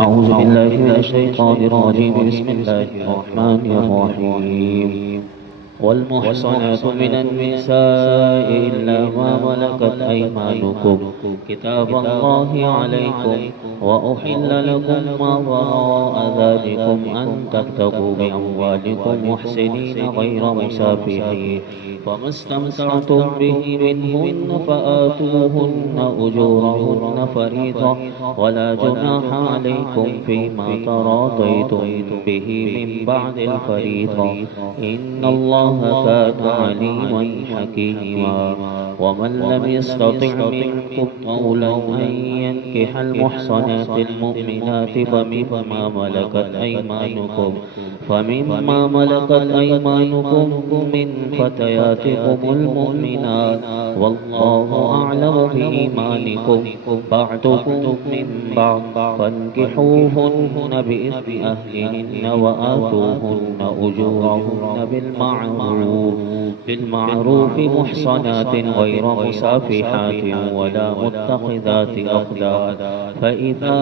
أعوذ بالله من الشيطان الرجيم. بسم الله الرحمن الرحيم. والمحصنات من النساء إلا ما ملكت أيمانكم كتاب الله عليكم، وأحل لكم ما وراء ذلكم أن تبتغوا بأموالكم محسنين غير مسافحين، فما استمتعتم به منهن فآتوهن أجورهن فريضة، ولا جناح عليكم فيما تراضيتم به من بعد الفريضة، إن الله كان عليما حكيما. ومن لم يستطع منكم طولا أن ينكح المحصنات المؤمنات فمما ملكت أيمانكم من فتياتكم المؤمنات، والله أعلم بإيمانكم بعضكم من بعض، فانكحوهن بإذن أهلهن وآتوهن أجورهن بالمعروف محصنات غير مسافحات ولا متخذات أخدان، فإذا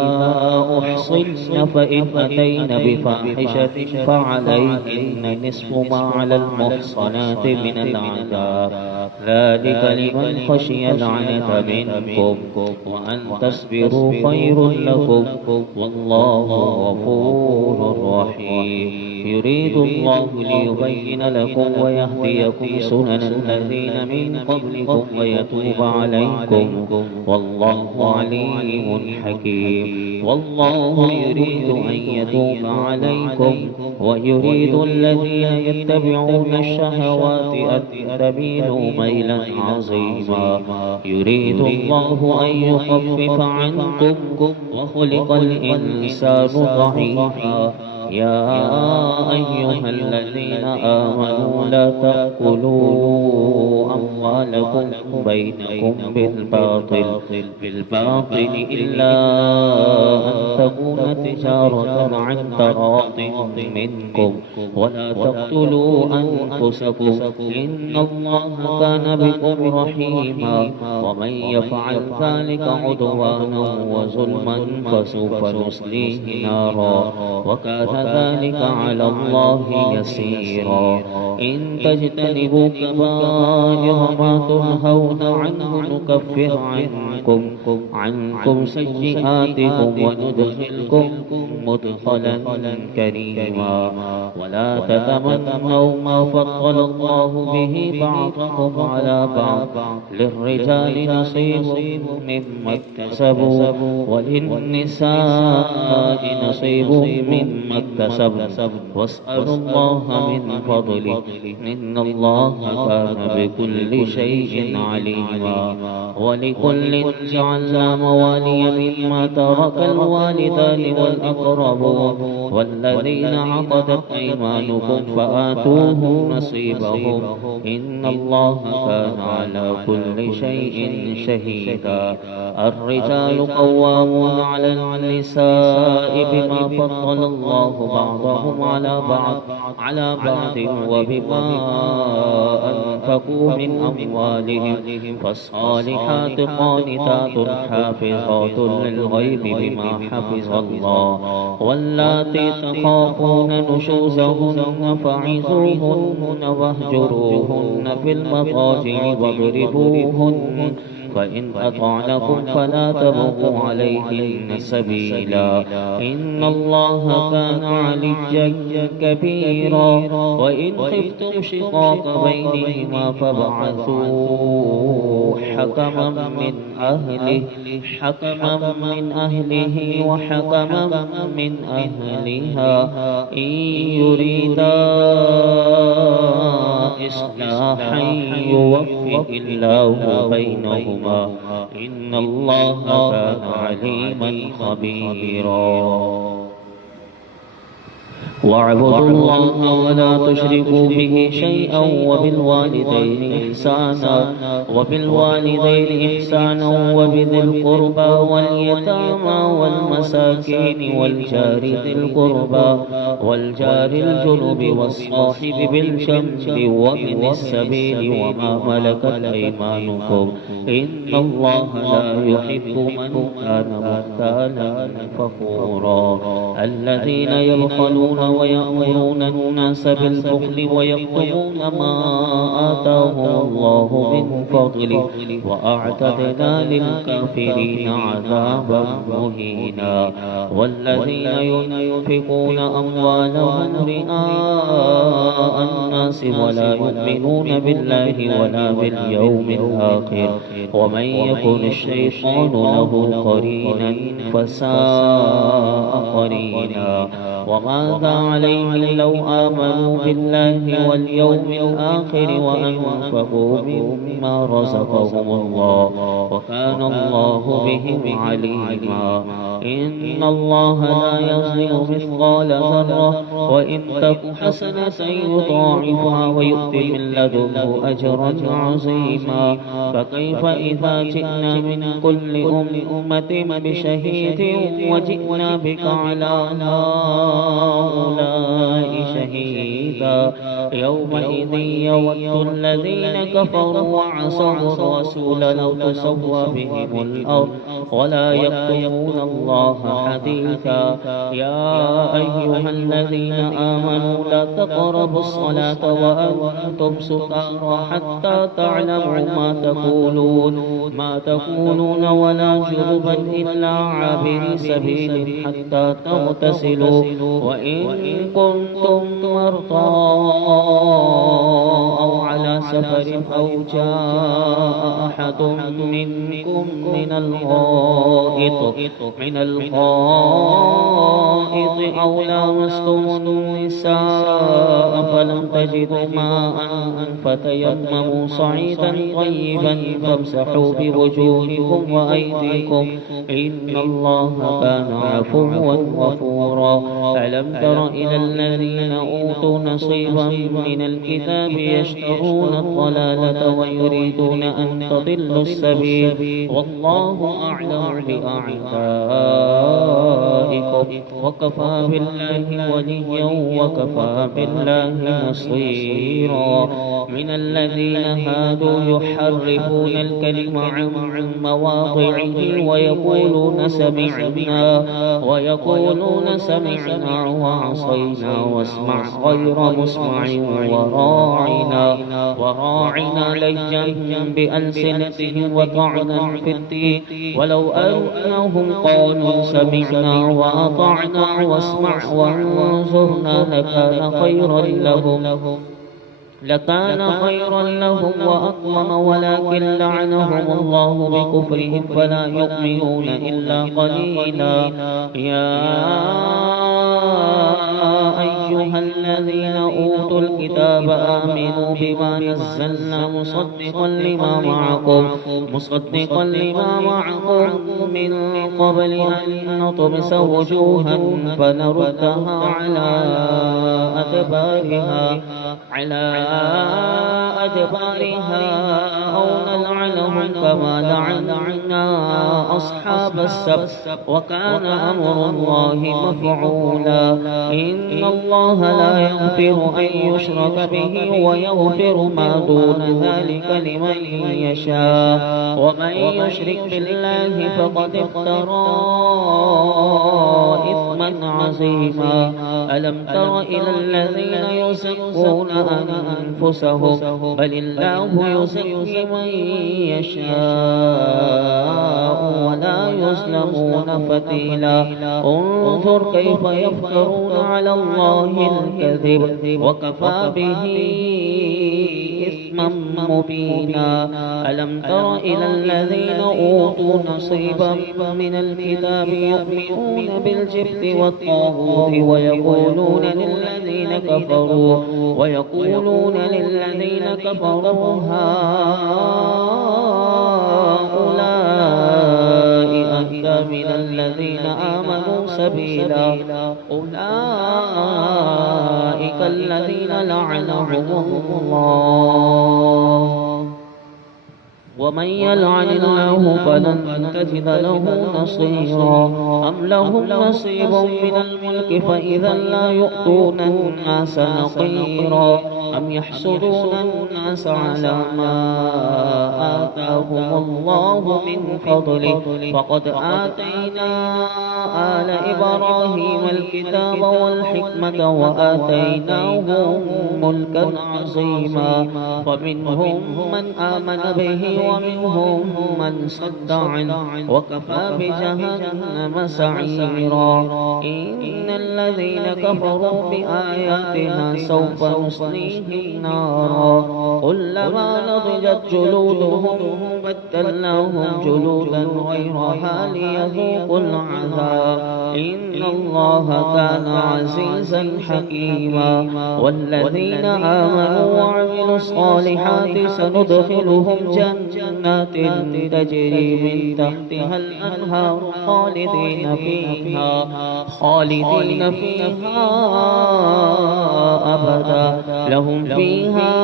أحصن فإن أتين بفاحشة فعليهن نصف ما على المحصنات من العذاب، ذلك لمن خشي العنة منكم، وأن تصبروا خير لكم، والله غفور رحيم. يريد الله ليبين لكم ويهديكم سنن الذين من قبلكم ويتوب عليكم، والله عليم حكيم. والله يريد أن يتوب عليكم ويريد الذين يتبعون الشهوات أن تميلوا ميلا عظيما. يريد الله أن يخفف عنكم وخلق الإنسان ضعيفا. يا أيها الذين آمنوا لا تأكلوا أموالكم بينكم بالباطل إلا أن تكون تجارة عن تراض منكم، ولا تقتلوا أنفسكم إن الله كان بكم رحيما. ومن يفعل ذلك عدوانا وظلما فسوف نصليه نارا، وكان ذلك على الله يسيرا. إن تجتنبوا كبائر ما تنهون عنه نكفر عنكم سيئاتكم وندخلكم مدخلا كريما. ولا تتمنوا ما فضل الله به بعضكم على بعض، للرجال نصيب مما اكتسبوا وللنساء نصيب مما اكتسبن، واسألوا الله من فضله إن الله كان بكل شيء عليما. ولكل جعلنا موالي مما ترك الوالدان والأقربون والذين عقدت أيمانكم فآتوهم نصيبهم إن الله كان على كل شيء شهيدا. الرجال قوامون على النساء بما فضل الله بعضهم على بعض وبما أنفقوا من أموالهم، فالصالحات قانتات حافظات للغيب بما حفظ الله. واللاتي تخافون نشوزهن فعظوهن واهجروهن في المضاجع واضربوهن، فإن أطعنكم فلا تبغوا عليهن سبيلا إن الله كان عليا كبيرا. وإن خفتم شقاق بينهما فابعثوا حكما من أهله وحكما من أهلها إن يريدا إصلاحا يوفق الله بينهما إن الله كان عليما خبيرا. واعبدوا الله ولا تشركوا به شيئا وبالوالدين إحسانا وبذي القربى واليتامى والمساكين والجار ذي القربى والجار الجنب والصاحب بالجنب وابن السبيل وما ملكت أيمانكم إن الله لا يحب من كان مختالا فخورا الذين يبخلون ويأمرون الناس بالبخل ويكتمون ما آتاهم الله من فضله وأعتدنا للكافرين عذابا مهينا والذين ينفقون أموالهم رئاء الناس ولا يؤمنون بالله ولا باليوم الآخر ومن يكن الشيطان له قرينا فساء قرينا وماذا عليهم لو آمنوا بالله واليوم الآخر وأنفقوا مما رزقهم الله وكان الله بهم عليما إن الله لا يظلم مثقال ذرة وإن تك حسنة يضاعفها ويؤت من لدنه أجرا عظيما فكيف إذا جئنا من كل أمة بشهيد وجئنا بك على هؤلاء شهيدا يومئذ يود الذين كفروا وعصوا الرسول لو تسوى بهم الأرض ولا يكتمون الله حديثا يا أيها الذين آمنوا لا تقربوا الصلاة وأنتم سكارى حتى تعلموا ما تقولون ولا جنبا إلا عابري سبيل حتى تغتسلوا وإن كنتم مرضى أو على سفر أو جاء أحد منكم من الغائط أو لامستم النساء فلم تجدوا ماء فتيمموا صعيدا طيبا فامسحوا بوجوهكم وأيديكم إن الله كان عفوا غفورا ألم تر إلى الذين أوتوا نصيبا من الكتاب يشترون الضلالة ويريدون أن تضلوا السبيل والله أعلم بأعدائكم وكفى بالله وليا وكفى بالله نصيرا من الذين هادوا يحرفون الكلم عن مواضعه ويقولون سمعنا وعصينا واسمع غير مسمع وراعنا ليا بألسنتهم وطعنا في الدين ولو أنهم قالوا سمعنا وأطعنا واسمع وانظرنا لكان خيرا لهم وأقوم ولكن لعنهم الله بكفرهم فلا يؤمنون إلا قليلا يا أيها الذين أوتوا الكتاب آمنوا بما نزلنا مصدقا لما معكم من قبل أن نطمس وجوها فنردها على أدبارها أو نلعنهم كما لعنا أصحاب السبت وكان أمر الله مفعولا إن الله لا يغفر أن يشرك به ويغفر ما دون ذلك لمن يشاء ومن يشرك بالله فقد افترى إثما عظيما ألم تر إلى الذين يزكون أنفسهم بل الله يزكي من يشاء ولا يظلمون فتيلا انظر كيف يفترون على الله الكذب وكفى به إثما مبينا ألم تر إلى الذين أوتوا نصيبا من الكتاب يؤمنون بالجبت والطاغوت ويقولون للذين كفروا هؤلاء أهدى من الذين آمنوا سبيلا. أولئك الذين لعنهم الله، ومن يلعن الله فلن تجد له نصيرا. أم لهم نصيب من الملك فإذا لا يؤتون الناس نقيرا. أم يحسدون الناس على ما آتاهم الله من فضله، فقد آتينا آل إبراهيم الكتاب والحكمة وآتيناهم ملكا عظيما. فمنهم من آمن به ومنهم من صد عنه، وكفى بجهنم سعيرا. إن الذين كفروا بآياتنا سوف نصليهم نارا، كلما نضجت جلودهم بدلناهم جلودا غيرها ليذوقوا العذاب. إن الله كان عزيزا حكيما. والذين آمنوا وعملوا الصالحات سندخلهم جنات تجري من تحتها الأنهار خالدين فيها أبدا. لهم فيها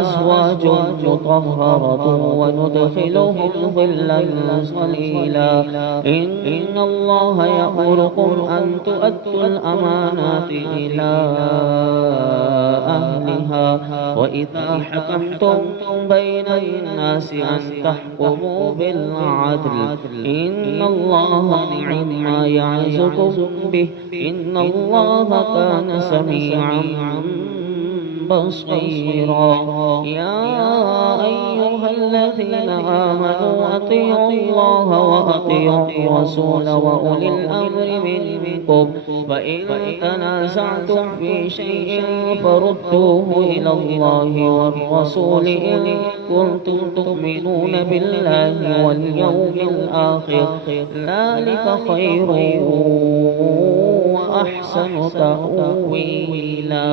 أزواج مطهرة وندخلهم ظلا ظليلا. إن الله يأمركم أن تؤدوا الأمانات إلى أهلها، وإذا حكمتم بين الناس أن تحكموا بالعدل. إن الله نعم يعظكم به، إن الله كان سميعا بصيرا. يا أيها الذين آمنوا أطيعوا الله وأطيعوا الرسول وأولي الأمر منكم، فإن تنازعتم في شيء فردوه إلى الله والرسول إن كنتم تؤمنون بالله واليوم الآخر، ذلك خير وأحسن تأويلا.